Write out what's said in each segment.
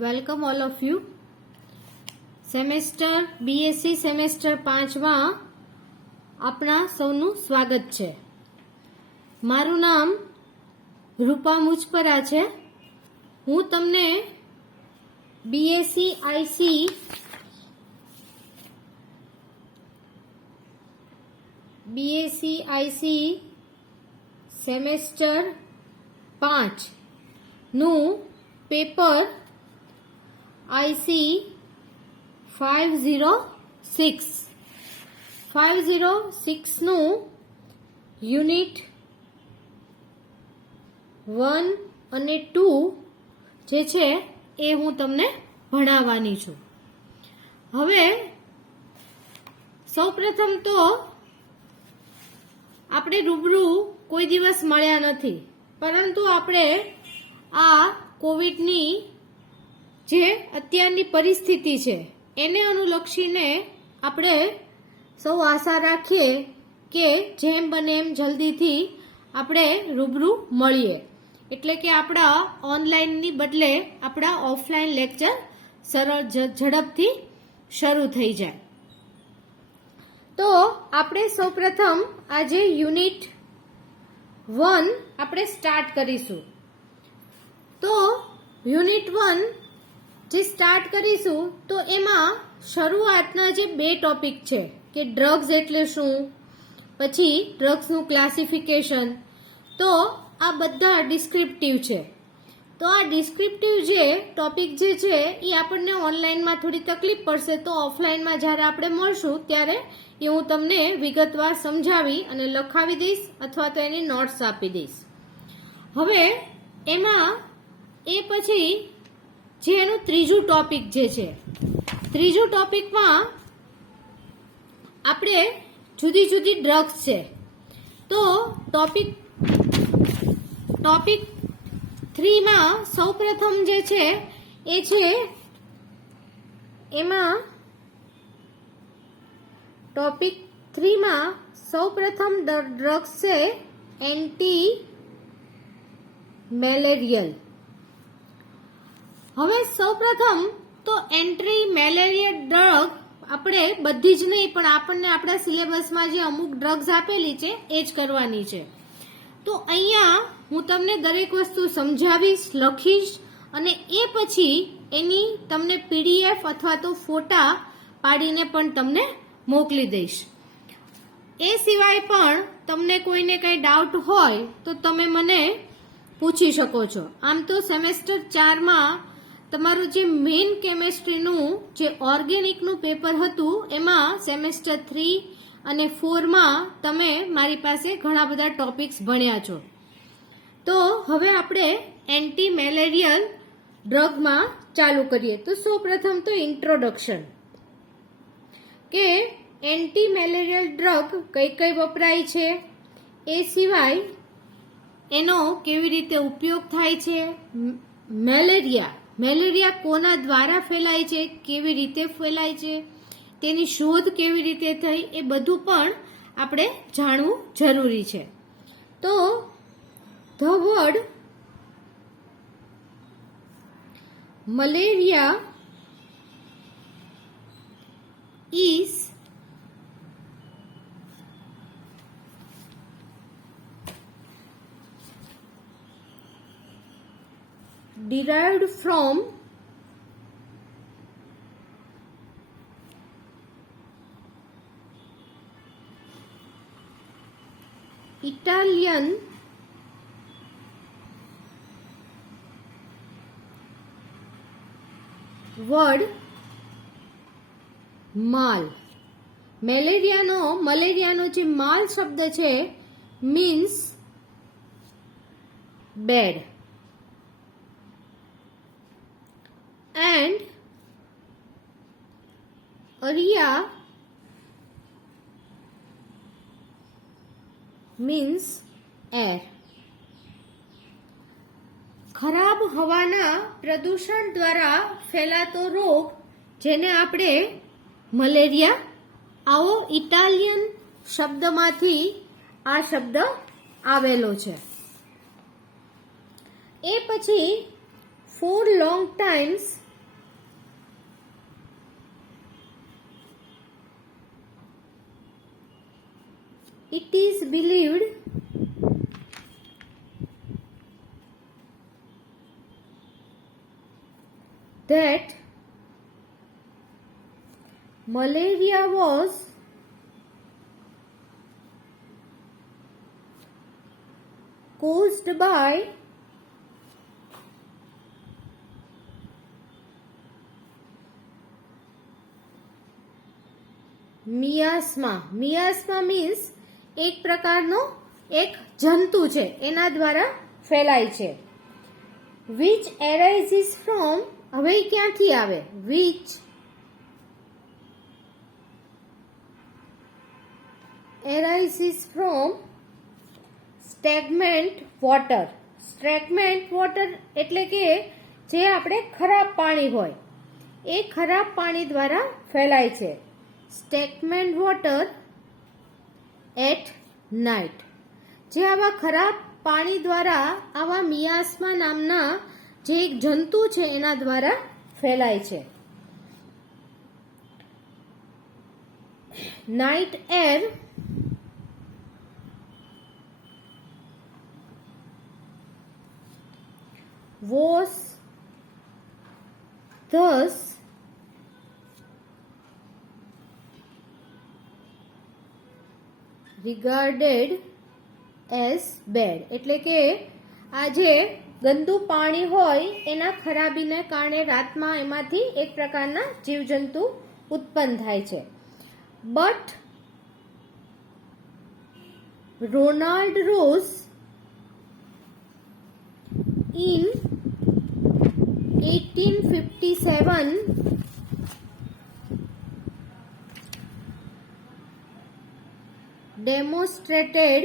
Welcome all of you. Semester BSc semester 5માં આપણા સૌનું સ્વાગત છે. મારું નામ રૂપા મુજપરા છે. હું તમને બીએસસી આઈસી સેમેસ્ટર 5 નું પેપર આઈસી 506 નું યુનિટ 1 અને 2 જે છે એ હું તમને ભણાવવાની છું. હવે સૌપ્રથમ તો આપણે રૂબરૂ કોઈ દિવસ મળ્યા નથી, પરંતુ આપણે આ કોવિડની જે અત્યારની પરિસ્થિતિ છે એને અનુલક્ષીને આપણે સૌ આશા રાખીએ કે જેમ બને એમ જલ્દીથી આપણે રૂબરૂ મળીએ, એટલે કે આપણા ઓનલાઈનની બદલે આપણા ઓફલાઈન લેક્ચર સરળ ઝડપથી શરૂ થઈ જાય. તો આપણે સૌપ્રથમ આજે યુનિટ 1 આપણે સ્ટાર્ટ કરીશું. તો યુનિટ 1 જે સ્ટાર્ટ કરીશું તો એમાં શરૂઆતના જે 2 ટોપિક છે કે ડ્રગ્સ એટલે શું, પછી ડ્રગ્સનું ક્લાસિફિકેશન, તો આ બધા ડિસ્ક્રિપ્ટિવ છે. તો આ ડિસ્ક્રિપ્ટિવ જે ટોપિક જે છે એ આપણને ઓનલાઈનમાં થોડી તકલીફ પડશે, તો ઓફલાઈનમાં જ્યારે આપણે મળશું ત્યારે એ હું તમને વિગતવાર સમજાવી અને લખાવી દઈશ અથવા તો એની નોટ્સ આપી દઈશ. હવે એમાં એ પછી જે એનું ત્રીજું ટોપિક જે છે, ત્રીજું ટોપિકમાં આપણે જુદી જુદી ડ્રગ્સ છે. તો ટોપિક 3માં સૌપ્રથમ જે છે એ છે એમાં ટોપિક 3માં સૌપ્રથમ ડ્રગ્સ છે એન્ટી મેલેરિયલ. હવે સૌપ્રથમ તો એન્ટી મેલેરિયલ ડ્રગ આપણે બધી જ નહીં, પણ આપણને આપણા સિલેબસમાં જે અમુક ડ્રગ્સ આપેલી છે એ જ કરવાની છે. તો અહીંયા હું તમને દરેક વસ્તુ સમજાવીશ, લખીશ અને એ પછી એની તમને પીડીએફ અથવા તો ફોટા પાડીને પણ તમને મોકલી દઈશ. એ સિવાય પણ તમને કોઈને કંઈ ડાઉટ હોય તો તમે મને પૂછી શકો છો. આમ તો સેમેસ્ટર 4માં તમારું જે મેઇન કેમેસ્ટ્રીનું જે ઓર્ગેનિકનું પેપર હતું એમાં સેમેસ્ટર 3 અને 4માં તમે મારી પાસે ઘણા બધા ટોપિક્સ ભણ્યા છો. તો હવે આપણે એન્ટી મેલેરિયલ ડ્રગમાં ચાલુ કરીએ. તો સૌપ્રથમ તો ઇન્ટ્રોડક્શન કે એન્ટી મેલેરિયલ ડ્રગ કઈ કઈ વપરાય છે, એ સિવાય એનો કેવી રીતે ઉપયોગ થાય છે, મેલેરિયા કોના દ્વારા ફેલાય છે, કેવી રીતે ફેલાય છે, તેની શોધ કેવી રીતે થઈ, એ બધું પણ આપણે જાણવું જરૂરી છે. તો the word malaria is derived from Italian word માલ. મલેરિયાનો જે માલ શબ્દ છે મીન્સ બેડ, એન્ડ અરિયા મીન્સ એર. ખરાબ હવાના પ્રદૂષણ દ્વારા ફેલાતો રોગ જેને આપણે મલેરિયા, આવો ઇટાલિયન શબ્દમાંથી આ શબ્દ આવેલો છે. એ પછી for long times It is believed that malaria was caused by miasma. Miasma means એક પ્રકારનો એક જંતુ છે, એના દ્વારા ફેલાય છે. which arises from, હવે ક્યાંથી આવે? which arises from stagnant water. stagnant water એટલે કે જે આપણે ખરાબ પાણી હોય એ ખરાબ પાણી દ્વારા ફેલાય છે. stagnant water at night. જે આવા ખરાબ પાણી દ્વારા આવા મિયાસ્મા નામના જે એક જંતુ છે એના દ્વારા ફેલાય છે. Night air was thus regarded as bad. એટલે કે આ જે ગંદુ પાણી હોય એના ખરાબીને કારણે રાતમાં એમાંથી એક પ્રકારના જીવજંતુ ઉત્પન્ન થાય છે. But Ronald Ross in 1857 demonstrated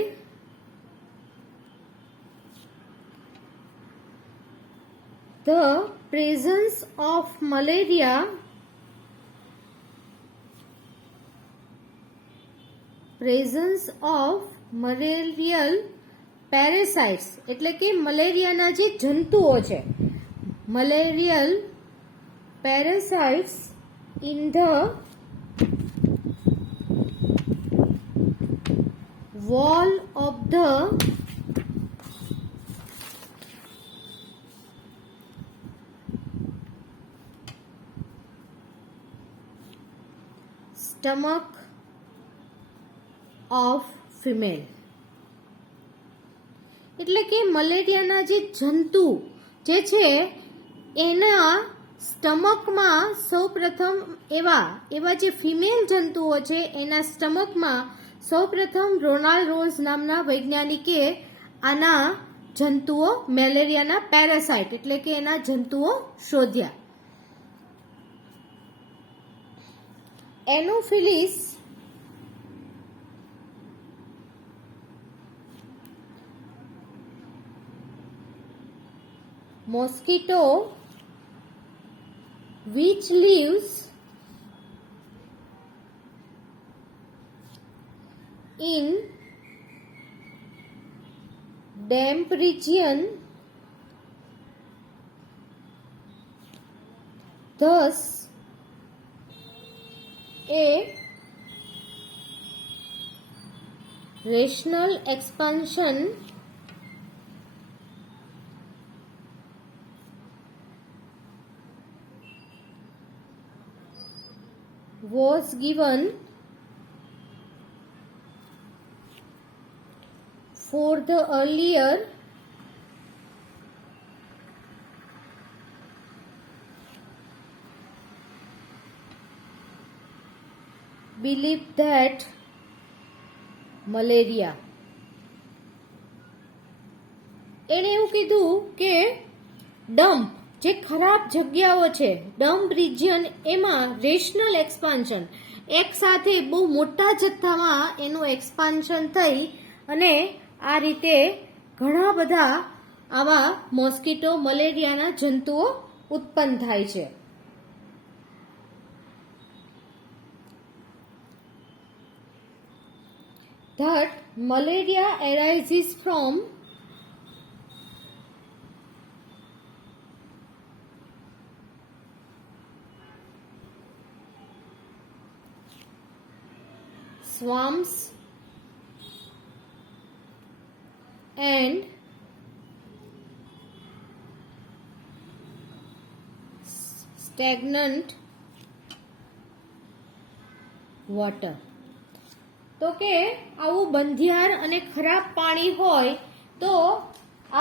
the presence of malarial parasites એટલે કે મલેરિયાના જે જંતુઓ છે, malarial parasites in the wall of the stomach of female. એટલે કે મલેરિયાના જે જંતુ જે છે એના સ્ટમકમાં સૌપ્રથમ એવા જે ફિમેલ જંતુઓ છે એના સ્ટમકમાં સૌપ્રથમ રોનાલ્ડ રોઝ નામના વૈજ્ઞાનિકે આના જંતુઓ મેલેરિયાના પેરાસાઇટ એટલે કે એના જંતુઓ શોધ્યા. Anopheles mosquito which lives in damp region thus a rational expansion was given for the earlier belief that malaria. એણે એવું કીધું કે ડમ્પ જે ખરાબ જગ્યાઓ છે, ડમ્પ રિજિયન, એમાં રેશનલ એક્સપાન્શન એક સાથે બહુ મોટા જથ્થામાં એનું એક્સપાન્શન થઈ અને આ રીતે ઘણા બધા આવા મોસ્કીટો મલેરિયાના જંતુઓ ઉત્પન્ન થાય છે. That malaria arises from swamps and stagnant water. તો કે આવું બંધિયાર અને ખરાબ પાણી હોય તો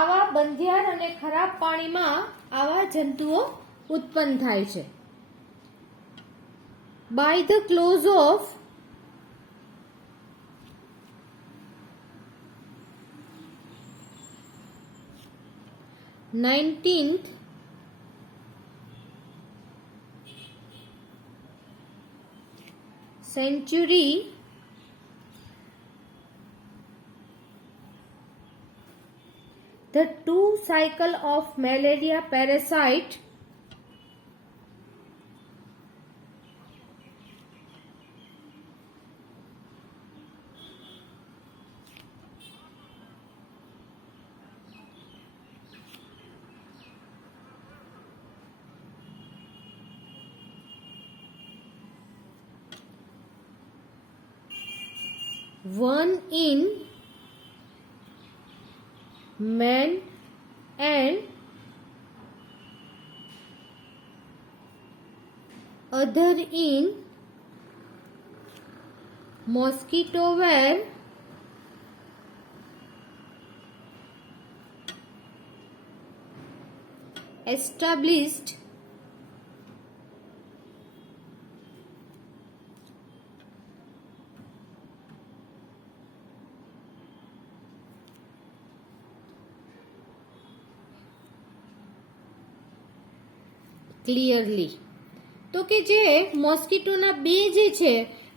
આવા બંધિયાર અને ખરાબ પાણીમાં આવા જંતુઓ ઉત્પન્ન થાય છે. By the close of 19th century, the two cycle of malaria parasite one in man and other in mosquito were established clearly. તો કે જે મોસ્કીટોના બે જે છે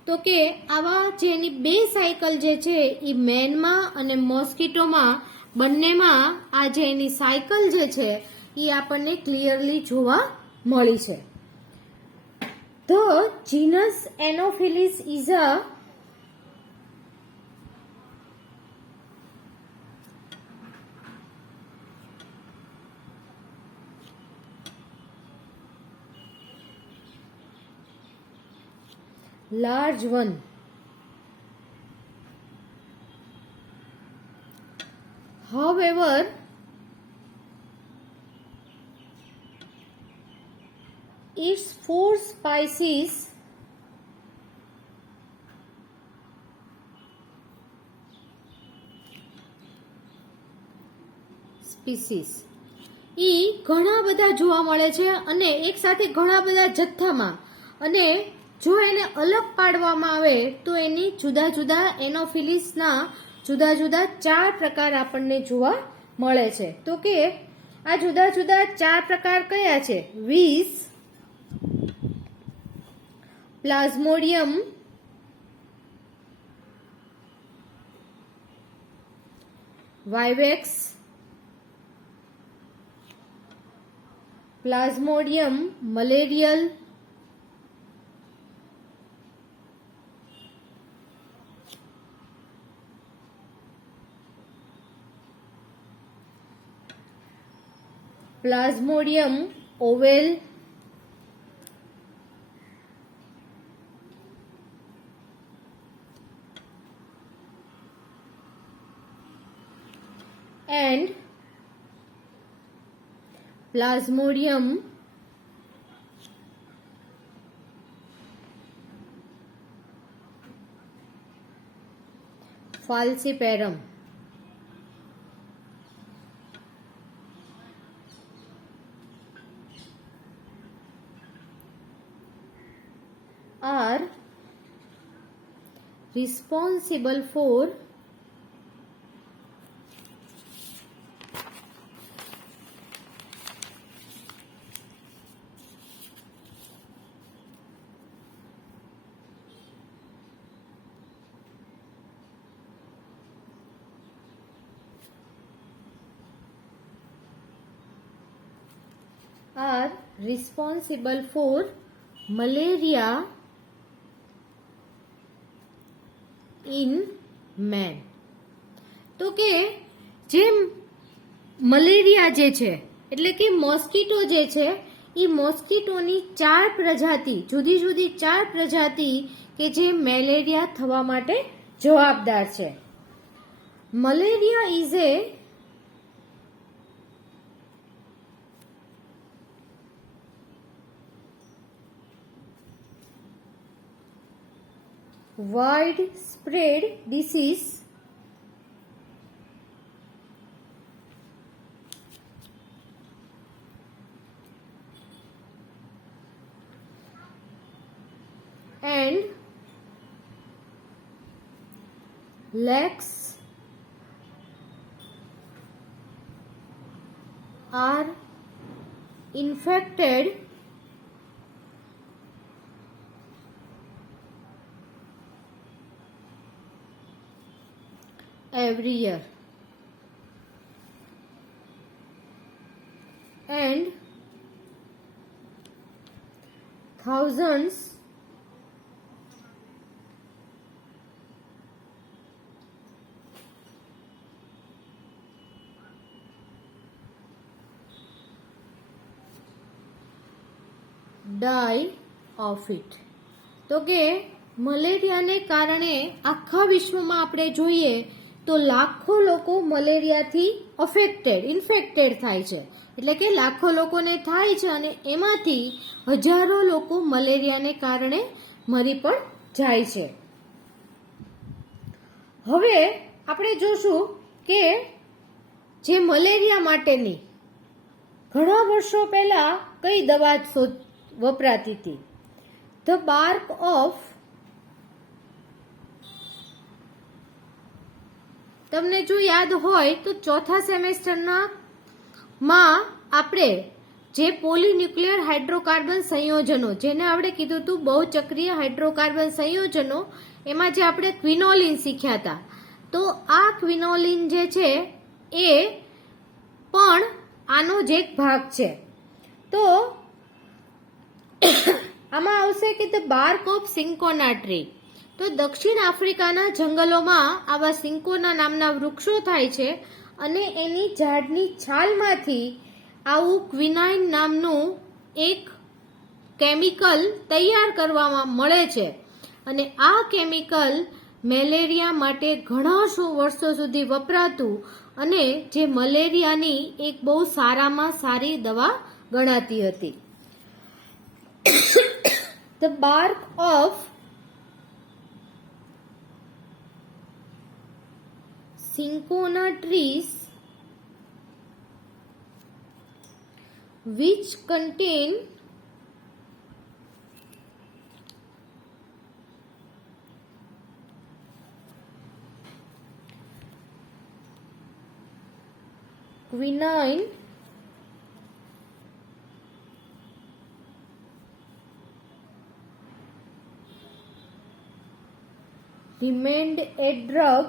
તો કે આવા જેની બે સાયકલ જે છે એ મેનમાં અને મોસ્કીટોમાં બંનેમાં આ જે એની સાયકલ જે છે એ આપણને ક્લિયરલી જોવા મળી છે. The genus Anopheles is a large one. However, its four species ઈ ઘણા બધા જોવા મળે છે અને એક સાથે ઘણા બધા જથ્થામાં, અને જો એને અલગ પાડવામાં આવે તો એની જુદા જુદા એનોફિલિસના જુદા જુદા 4 પ્રકાર આપણને જોવા મળે છે. તો કે આ જુદા જુદા 4 પ્રકાર કયા છે? વિસ, plasmodium, vivax, plasmodium malarial, Plasmodium ovale, and Plasmodium falciparum. Are responsible for malaria in man. તો કે જે મલેરિયા જે છે એટલે કે મોસ્કીટો જે છે એ મોસ્કીટોની 4 પ્રજાતિ, જુદી જુદી 4 પ્રજાતિ કે જે મેલેરિયા થવા માટે જવાબદાર છે. Malaria is a widespread disease and lakhs are infected every year, and thousands die of it. તો કે મલેરિયાને કારણે આખા વિશ્વમાં આપણે જોઈએ તો લાખો લોકો મલેરિયાથી ઇન્ફેક્ટેડ થાય છે, એટલે કે લાખો લોકોને થાય છે અને એમાંથી હજારો લોકો મલેરિયાને કારણે મરી પણ જાય છે. હવે આપણે જોશું કે જે મલેરિયા માટેની ઘણા વર્ષો પહેલા કઈ દવા વપરાતી હતી. ધ બાર્ક ઓફ, તમને જો યાદ હોય તો ચોથા સેમેસ્ટરના માં આપણે જે પોલીન્યુક્લિયર હાઇડ્રોકાર્બન સંયોજનો, જેને આપણે કીધું હતું બહુચક્રીય હાઇડ્રોકાર્બન સંયોજનો, એમાં જે આપણે ક્વિનોલિન શીખ્યા હતા, તો આ ક્વિનોલિન જે છે એ પણ આનો જ એક ભાગ છે. તો આમાં આવશે કે ધ બાર્ક ઓફ સિન્કોના ટ્રી. તો દક્ષિણ આફ્રિકાના જંગલોમાં આવા સિન્કોના નામના વૃક્ષો થાય છે અને એની ઝાડની છાલમાંથી આવું ક્વિનાઇન નામનું એક કેમિકલ તૈયાર કરવામાં મળે છે અને આ કેમિકલ મેલેરિયા માટે ઘણા વર્ષો સુધી વપરાતું અને જે મલેરિયાની એક બહુ સારામાં સારી દવા ગણાતી હતી. The bark of cinchona trees which contain quinine remained a drug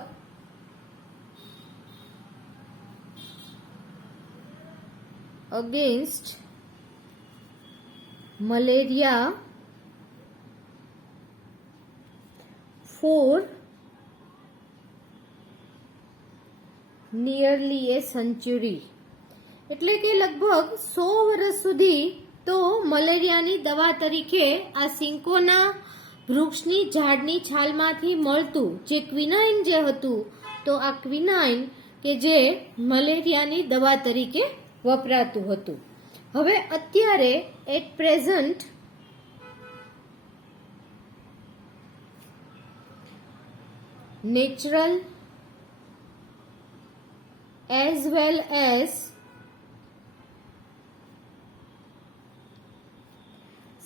against malaria for nearly a century. એટલે કે લગભગ 100 વર્ષ સુધી તો મલેરિયાની દવા તરીકે આ સિન્કોના વૃક્ષની ઝાડની છાલમાંથી મળતું જે ક્વિનાઇન જે હતું, તો આ ક્વિનાઇન કે જે મલેરિયાની દવા તરીકે વપરાતું હતું. હવે અત્યારે at present natural as well as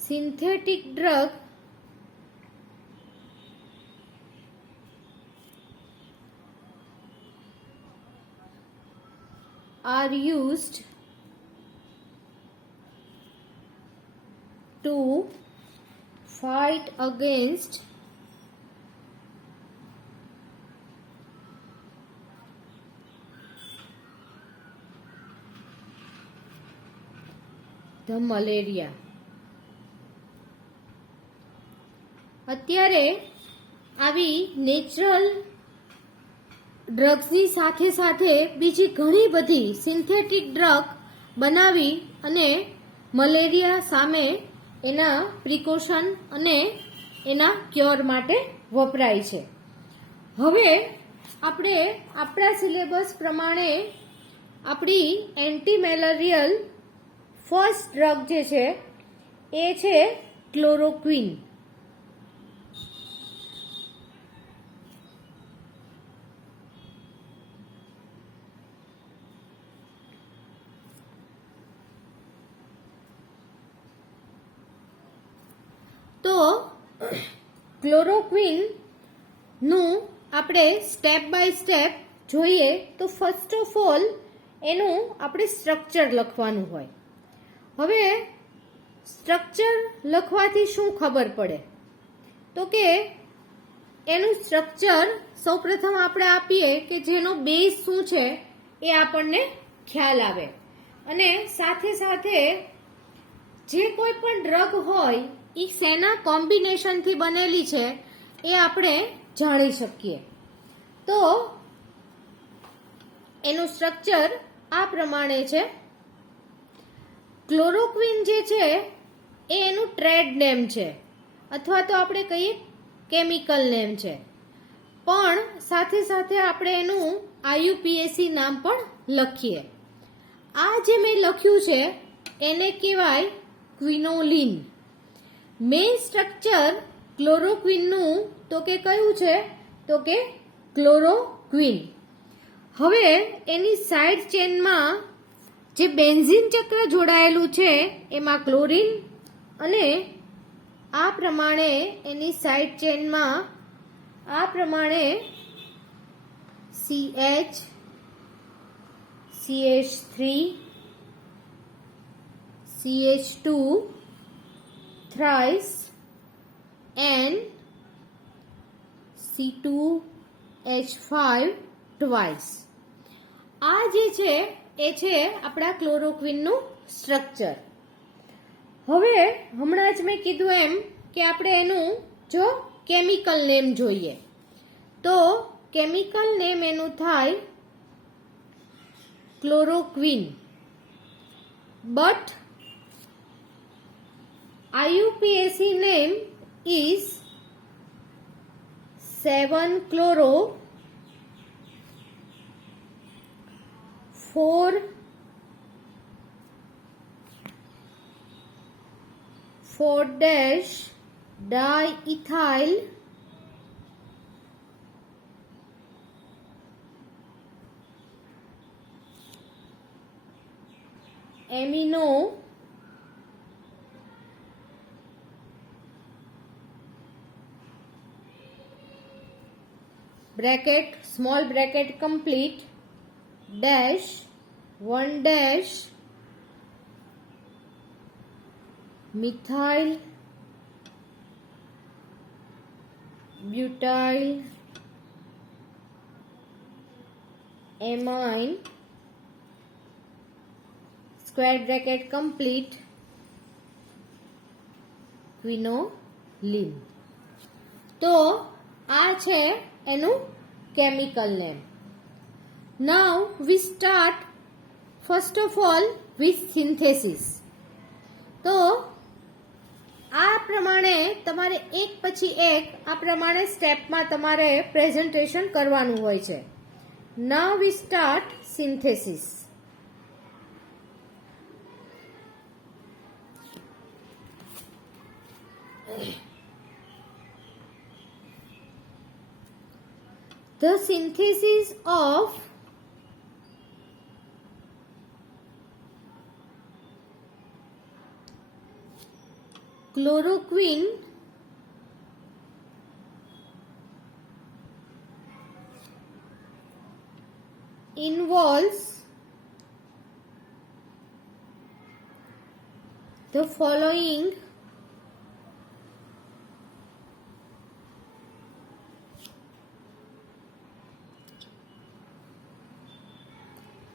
synthetic drug are used to fight against the malaria. અત્યારે આવી નેચરલ ડ્રગ્સની સાથે સાથે બીજી ઘણી બધી સિન્થેટિક ડ્રગ બનાવી અને મલેરિયા સામે એના પ્રિકોશન અને એના ક્યોર માટે વપરાય છે. હવે આપણે આપણા સિલેબસ પ્રમાણે આપણી એન્ટી મેલેરિયલ ફર્સ્ટ ડ્રગ જે છે એ છે ક્લોરોક્વિન. તો ક્લોરોક્વિન નું આપણે સ્ટેપ બાય સ્ટેપ જોઈએ તો ફર્સ્ટ ઓફ ઓલ એનું આપણે સ્ટ્રક્ચર લખવાનું હોય. હવે સ્ટ્રક્ચર લખવાથી શું ખબર પડે તો કે એનું સ્ટ્રક્ચર સૌપ્રથમ આપણે આપીએ કે જેનો બેઝ શું છે એ આપણને ખ્યાલ આવે, અને સાથે સાથે જે કોઈ પણ ડ્રગ હોય એ શેના કોમ્બિનેશનથી બનેલી છે એ આપણે જાણી શકીએ. તો એનું સ્ટ્રક્ચર આ પ્રમાણે છે. ક્લોરોક્વિન જે છે એ એનું ટ્રેડ નેમ છે, અથવા તો આપણે કહીએ કેમિકલ નેમ છે, પણ સાથે સાથે આપણે એનું આયુપીએસી નામ પણ લખીએ. આ જે મેં લખ્યું છે એને કહેવાય ક્વિનોલિન. મેઇન સ્ટ્રક્ચર ક્લોરોક્વિનનું તો કે કયું છે તો કે ક્લોરોક્વિન. હવે એની સાઇડ ચેનમાં જે બેન્ઝીન ચક્ર જોડાયેલું છે એમાં ક્લોરીન, અને આ પ્રમાણે એની સાઇડ ચેનમાં આ પ્રમાણે CH, CH3, CH2 thrice and C2H5 twice. આ જે છે એ છે આપણા ક્લોરોક્વિનનું સ્ટ્રક્ચર. હવે હમણાં જ મેં કીધું એમ કે આપણે એનું જો કેમિકલ નેમ જોઈએ તો કેમિકલ નેમ એનું થાય chloroquine, but IUPAC name is 7-chloro 4,4-diethyl amino bracket small bracket complete dash 1 dash methyl butyl amine square bracket complete quinoline. તો આ છે એનું chemical name. Now we start first of all with synthesis. તો આ પ્રમાણે તમારે એક પછી એક આ પ્રમાણે સ્ટેપમાં તમારે પ્રેઝન્ટેશન કરવાનું હોય છે. Now we start synthesis. The synthesis of chloroquine involves the following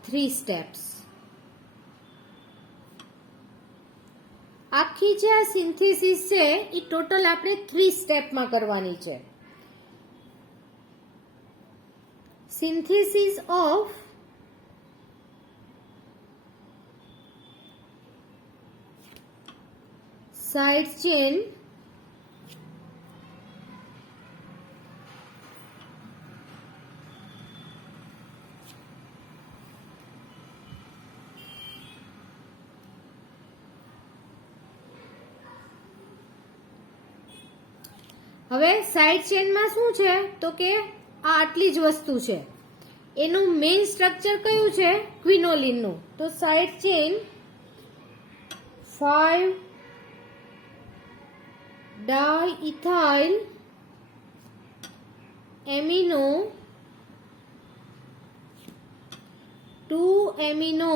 three steps. આખી જે આ સિન્થેસિસ છે એ ટોટલ આપણે 3 સ્ટેપમાં કરવાની છે. સિન્થેસિસ ઓફ સાઇડ ચેન હવે સાઇડ ચેનમાં શું છે તો કે આ આટલી જ વસ્તુ છે. એનું મેઇન સ્ટ્રક્ચર કયું છે? ક્વિનોલિનનું. તો side chain 5 diethyl amino 2 amino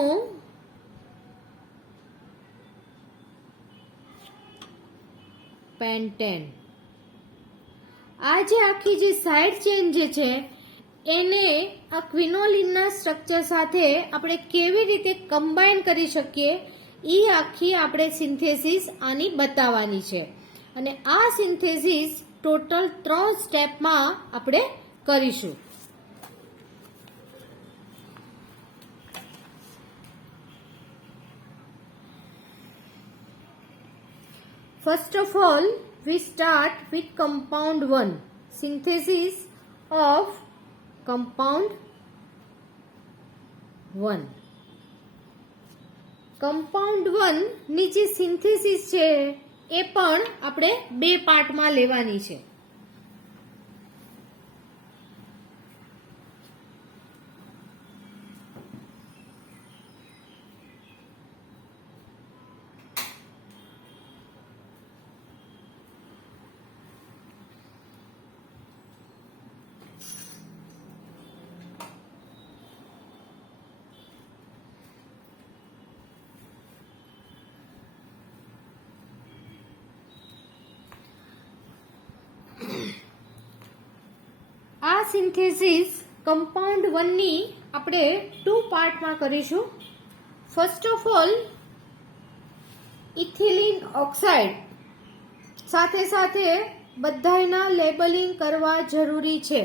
pentane. આ જે આખી જે સાઇડ ચેન જે છે એને આ ક્વિનોલિનના સ્ટ્રક્ચર સાથે આપણે કેવી રીતે કમ્બાઈન કરી શકીએ એ આખી આપણે સિન્થેસિસ આની બતાવવાની છે. અને આ સિન્થેસિસ ટોટલ 3 સ્ટેપમાં આપણે કરીશું. First of all, we start with compound 1. Synthesis of compound 1. Compound 1 ની જે સિન્થેસિસ છે એ પણ આપણે 2 પાર્ટમાં લેવાની છે. આ સિન્થેસિસ કમ્પાઉન્ડ 1 ની આપણે 2 પાર્ટમાં કરીશું. First of all ethylene oxide સાથે સાથે બધાયના લેબલિંગ કરવા જરૂરી છે.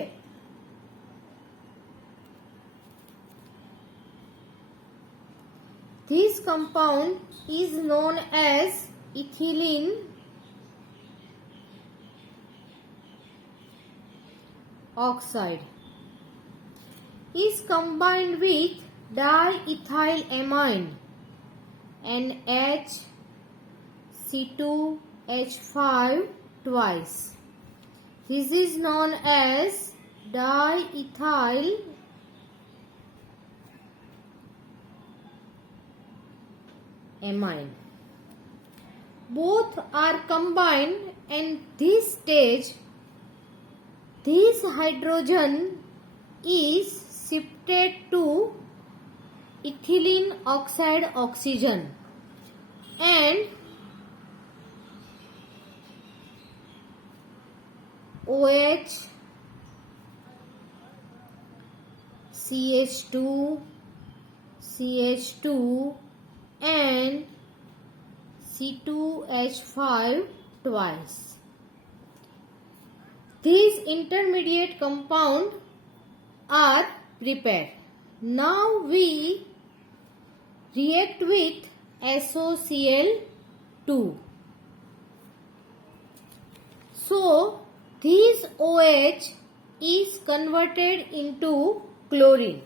This compound is known as ethylene oxide. Is combined with diethylamine NHC2H5 twice. This is known as diethylamine. Both are combined and this stage this hydrogen is shifted to ethylene oxide oxygen and OH, CH2, CH2 and C2H5 twice. These intermediate compounds are prepared. Now we react with SOCl2. So this OH is converted into chlorine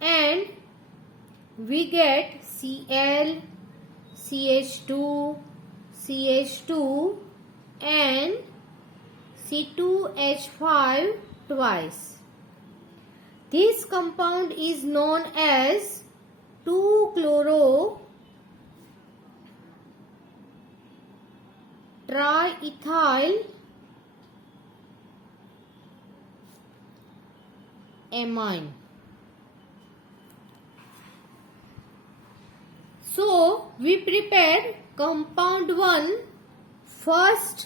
and we get Cl, CH2, CH2 and C2H5 twice. This compound is known as 2-chloro-triethyl amine. So we prepare compound 1. First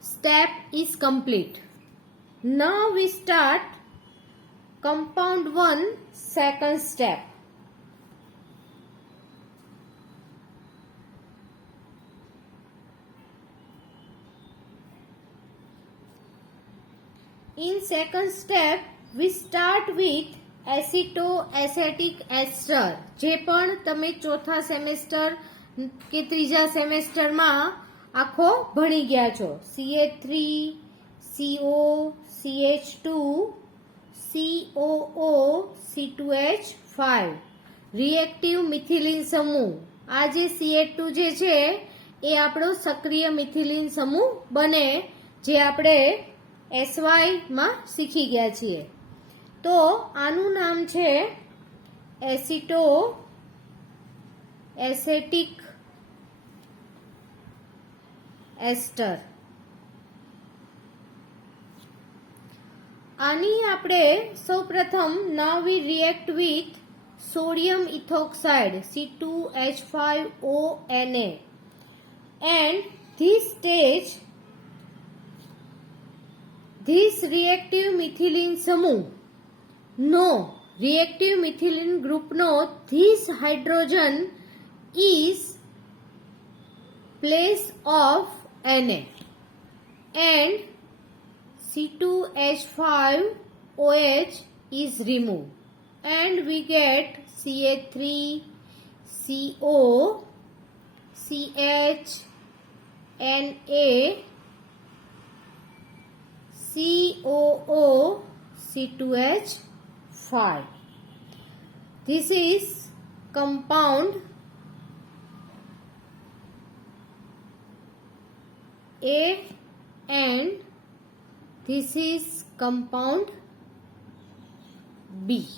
step is complete. Now we start compound 1 second step. In second step we start with એસિટોએસેટિક એસ્ટર, જે પણ તમે ચોથા સેમેસ્ટર કે ત્રીજા સેમેસ્ટરમાં આખો ભણી ગયા છો. CH3, CO, CH2, COO, C2H5 reactive methylene સમૂહ. આ જે CH2 જે છે એ આપણો સક્રિય મિથિલિન સમૂહ બને, જે આપણે SY માં શીખી ગયા છીએ. તો આનું નામ છે એસિટો એસેટિક એસ્ટર. આની આપણે સૌપ્રથમ now we react with sodium ethoxide C2H5ONa, and this reactive methylene સમૂહ નો reactive methylene group no this hydrogen is place of Na, and C2H5OH is removed, and we get Ca3CO, CH, Na, COO, C2H5. This is compound A, and this is compound B.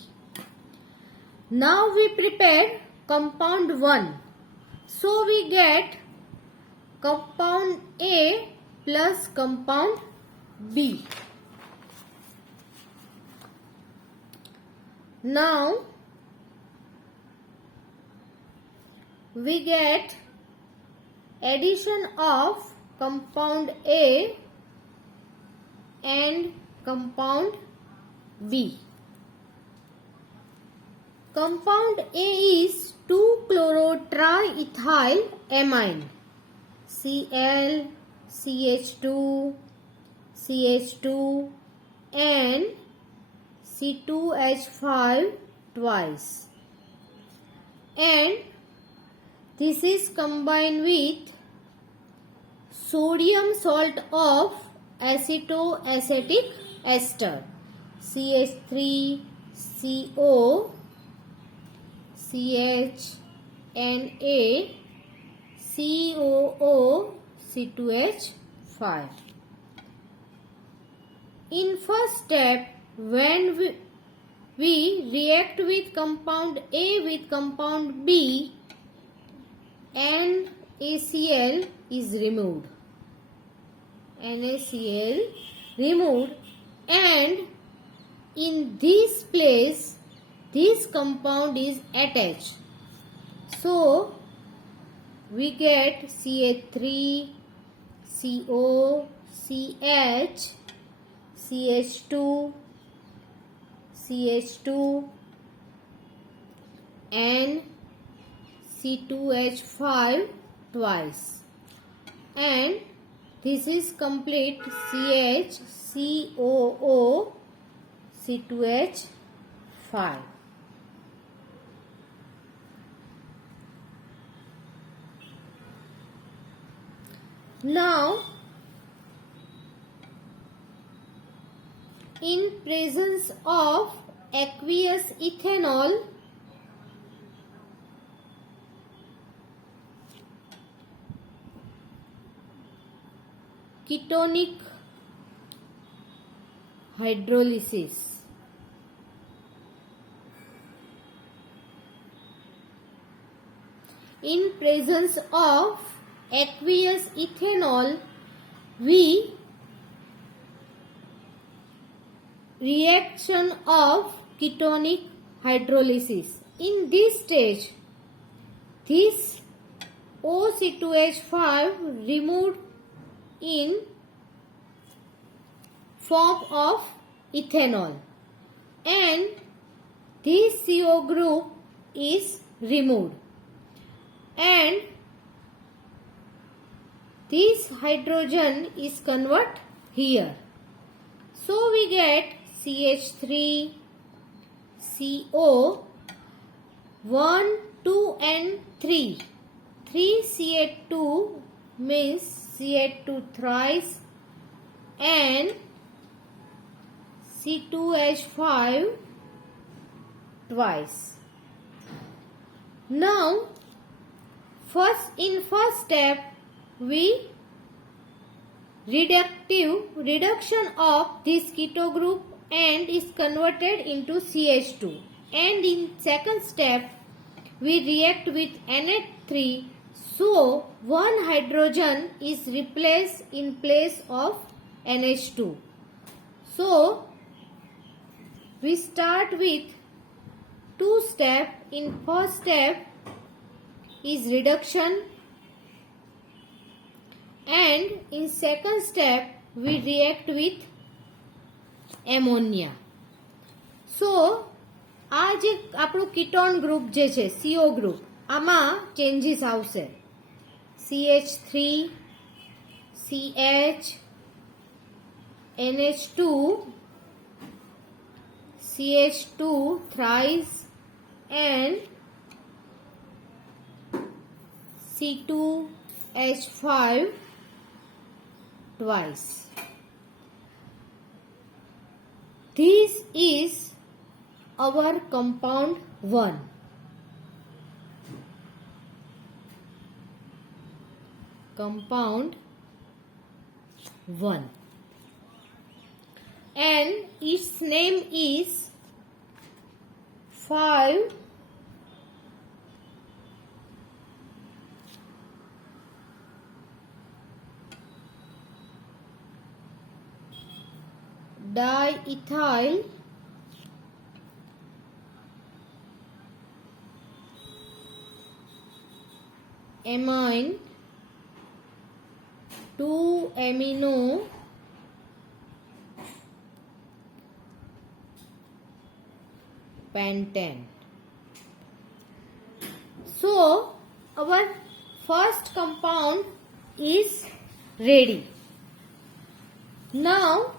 Now we prepare compound 1. So we get compound A plus compound B. Now we get addition of compound A and compound B. Compound A is 2-chlorotriethyl amine Cl, CH2, CH2 and C2H5 twice, and this is combined with sodium salt of acetoacetic ester CH3CO, CH, Na, COO, C2H5. In first step, when we react with compound A with compound B, NaCl is removed. NaCl removed, and in this place this compound is attached. So we get Ca3, CO, CH, CH2, CH2 and C2H5 twice, and this is complete CH, COO, C2H5. Now, in presence of aqueous ethanol, ketonic hydrolysis. In presence of aqueous ethanol, we reaction of ketonic hydrolysis. In this stage, this OC2H5 removed in form of ethanol, and this CO group is removed, and this hydrogen is converted here. So we get CH3, CO, 1, 2 and 3. 3 CH2 means CH2 thrice, and C2H5 twice. Now, in first step, we reduction of this keto group and is converted into CH2, and in second step we react with NH3, so one hydrogen is replaced in place of NH2. So we start with two steps. In first step is reduction, and in second step we react with ammonia. So આ જે આપણું ketone group જે છે CO group, આમાં ચેન્જીસ આવશે. CH3 CH NH2 CH2 thrice and C2H5 twice. This is our compound 1. Compound 1. And its name is 5 diethyl amine 2-amino pentane. So our first compound is ready. Now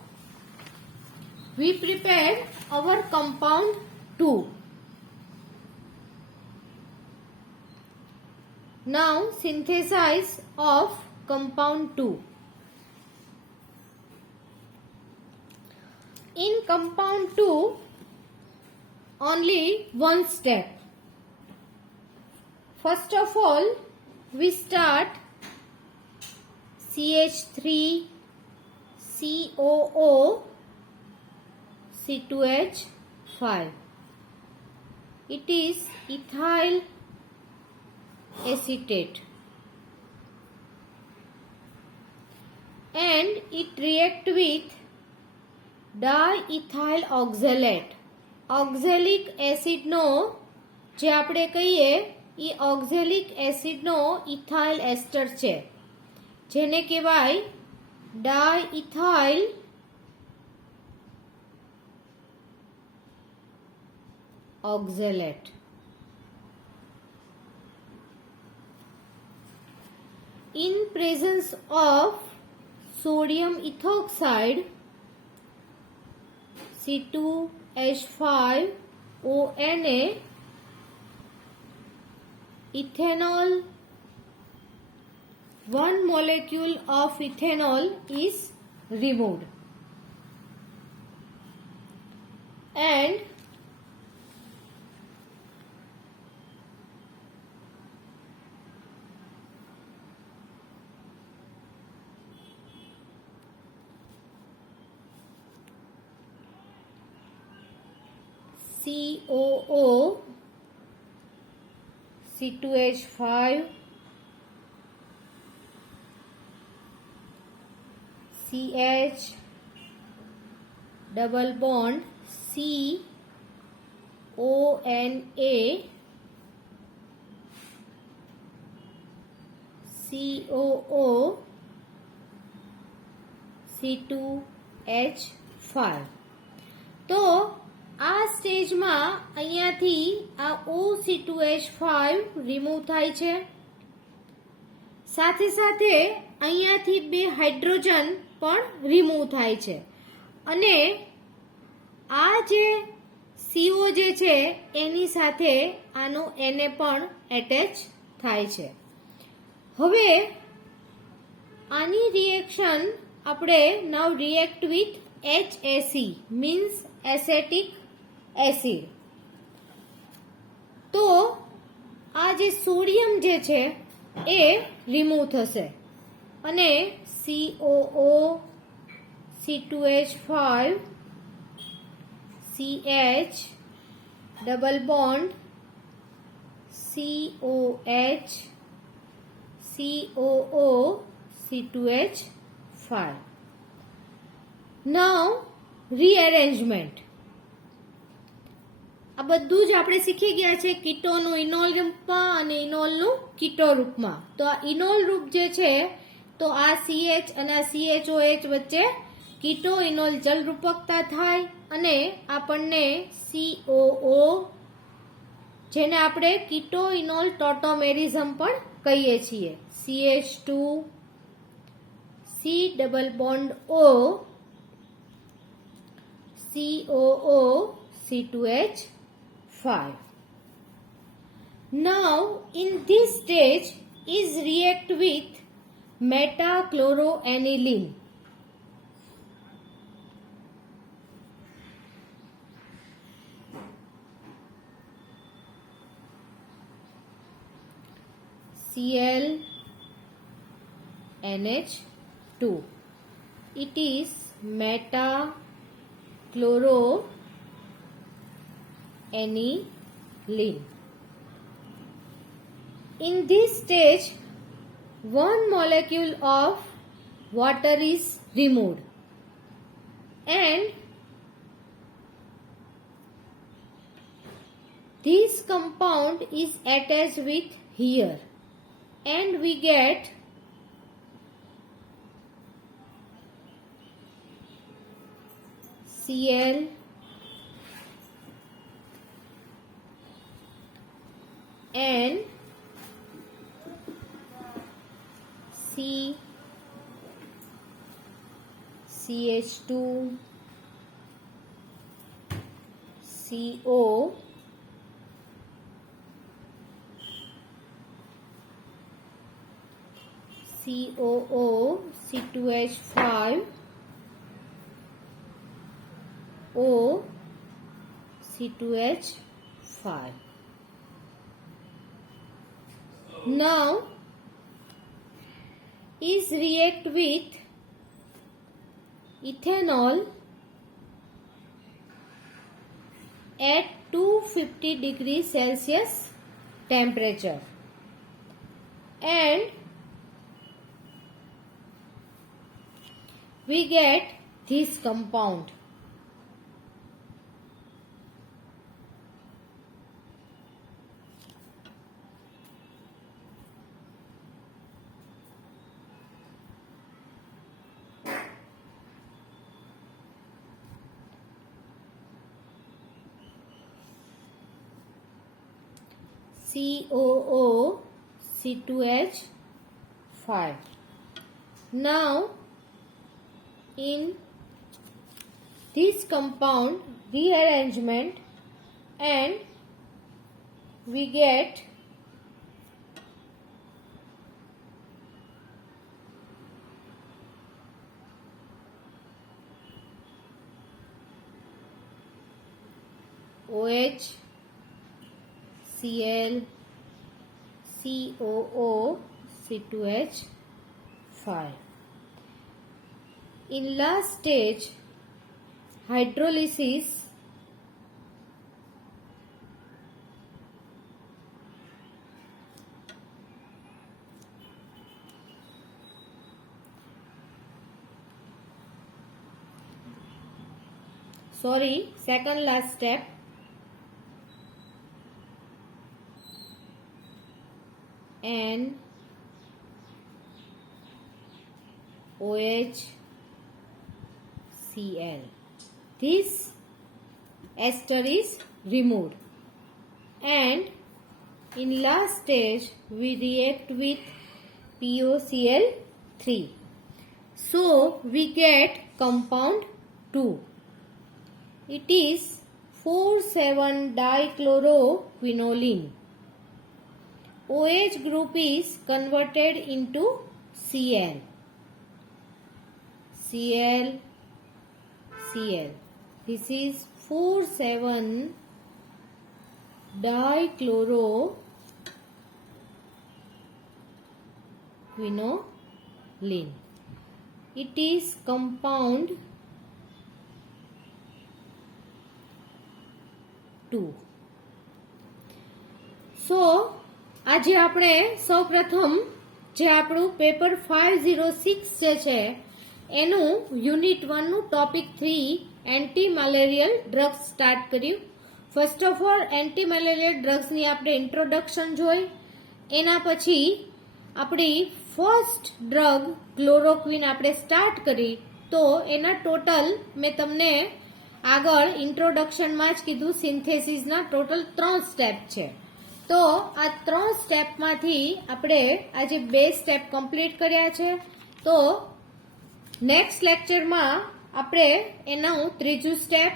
we prepare our compound 2. Now synthesis of compound 2. In compound 2 only one step. First of all we start CH3 COO C2H5. It is ethyl acetate, and it react with diethyl oxalate. Oxalic એસિડનો જે આપણે કહીએ એ ઓક્ઝેલિક એસિડનો ઇથાઇલ એસ્ટર છે, જેને કહેવાય ડાઇથાઇલ oxalate. In presence of sodium ethoxide C2H5ONA, ethanol, one molecule of ethanol is removed, and COO C2H5 CH double bond CONA COO C2H5. તો આ સ્ટેજમાં અહીંયાથી આ OC2H5 રિમૂવ થાય છે, સાથે સાથે અહીંયાથી બે હાઇડ્રોજન પણ રિમૂવ થાય છે, અને આ જે CO જે છે એની સાથે આનો Na પણ એટેચ થાય છે. હવે આની રિએક્શન આપણે now react with HAC means acetic acid. તો આ જે સોડિયમ જે છે એ રિમૂવ થશે, અને COO C2H5 CH double bond COH COO C2H5. Now rearrangement. આ બધું જ આપણે શીખી ગયા છે કીટોનું ઇનોલ રૂપમાં અને ઇનોલનું કીટો રૂપમાં. તો આ ઇનોલ રૂપ જે છે તો આ CH અને આ CHOH વચ્ચે કીટો ઇનોલ જલ રૂપકતા થાય અને આપણને COO જેને આપણે કીટો ઇનોલ ટોટોમેરિઝમ પણ કહીએ છીએ CH2 C double bond O COO C2H5. Now in this stage is react with metachloroaniline. Cl NH2. It is metachloroaniline. In this stage, one molecule of water is removed and this compound is attached with here and we get Cl and C CH2 CO COO C2H5 O C2H5. Now is react with ethanol at 250 degrees Celsius temperature and we get this compound. COO C2H5. Now in this compound rearrangement and we get OH Cl COO C2H5. In last stage hydrolysis second last step N OH Cl. This ester is removed and in last stage we react with POCl3. So we get compound 2. It is 4,7-dichloroquinoline. OH group is converted into Cl. Cl. This is 4,7-dichloroquinoline. Lean. It is compound 2. સો આજે આપણે સૌપ્રથમ જે આપણું પેપર 506 જે છે એનું unit 1 નું topic 3 anti malarial drugs start કર્યું. First of all anti malarial ડ્રગ્સની આપણે ઇન્ટ્રોડક્શન જોઈ. એના પછી આપણી ફર્સ્ટ ડ્રગ ક્લોરોક્વિન આપણે સ્ટાર્ટ કરી. તો એના ટોટલ મેં તમને આગળ ઇન્ટ્રોડક્શનમાં જ કીધું સિન્થેસિસના ટોટલ 3 સ્ટેપ છે. તો આ 3 સ્ટેપમાંથી આપણે આજે 2 સ્ટેપ કમ્પ્લીટ કર્યા છે. તો નેક્સ્ટ લેક્ચરમાં આપણે એનું ત્રીજું સ્ટેપ,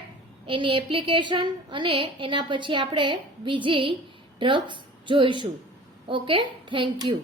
એની એપ્લિકેશન અને એના પછી આપણે બીજી ડ્રગ્સ જોઈશું. Okay, thank you.